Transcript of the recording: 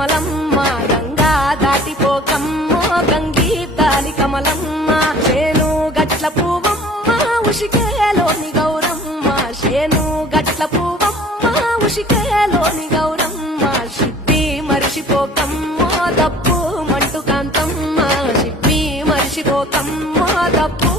కమలమ్మ గంగా దాటిపోకమ్మ గంగీ తాలి కమలమ్మ శేను గట్ల పువ్వమ్మ ఉషికేలోని గౌరమ్మ శేను గట్ల పువ్వమ్మ ఉషికేలోని గౌరమ్మ షిప్పి మరిచిపోకమ్మ దప్పు మంటు కాంతమ్మ షిప్పి మరిచిపోకమ్మ దప్పు